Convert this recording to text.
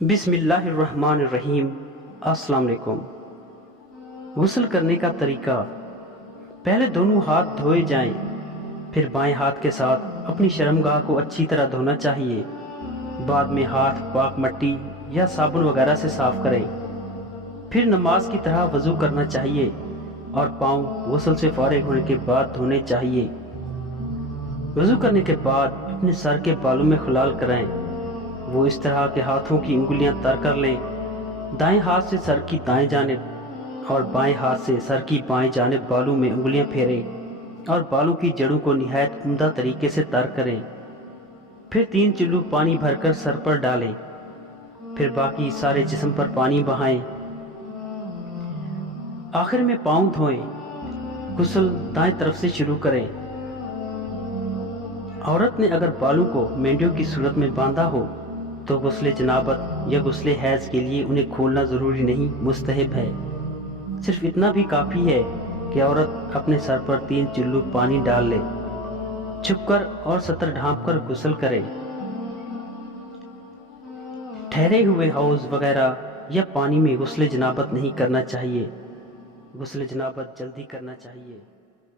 बिस्मिल्लाहिर्रहमानिर्रहीम। अस्सलाम वालेकुम। गुस्ल करने का तरीका। पहले दोनों हाथ धोए जाएं, फिर बाएं हाथ के साथ अपनी शर्मगाह को अच्छी तरह धोना चाहिए। बाद में हाथ पाक मट्टी या साबुन वगैरह से साफ करें। फिर नमाज की तरह वज़ू करना चाहिए और पाँव गुस्ल से फारिग होने के बाद धोने चाहिए। वज़ू करने के बाद अपने सर के बालों में खुलाल कराएं। वो इस तरह के हाथों की उंगलियां तर कर लें। दाएं हाथ से सर की दाएं जानिब और बाएं हाथ से सर की बाएं जानिब बालों में उंगलियां फेरें और बालों की जड़ों को निहायत उम्दा तरीके से तर करें। फिर 3 चुल्लू पानी भरकर सर पर डालें। फिर बाकी सारे जिस्म पर पानी बहाएं। आखिर में पाँव धोएं। गुस्ल दाएं तरफ से शुरू करें। औरत ने अगर बालों को मेंढियों की सूरत में बांधा हो तो गुस्ले जनाबत या गुस्ले हैज के लिए उन्हें खोलना ज़रूरी नहीं, मुस्तहब है। सिर्फ इतना भी काफ़ी है कि औरत अपने सर पर 3 चुल्लू पानी डाल ले, छुपकर और सतर ढांप कर गुस्ल करे। ठहरे हुए हौज वगैरह या पानी में गुस्ले जनाबत नहीं करना चाहिए। गुस्ले जनाबत जल्दी करना चाहिए।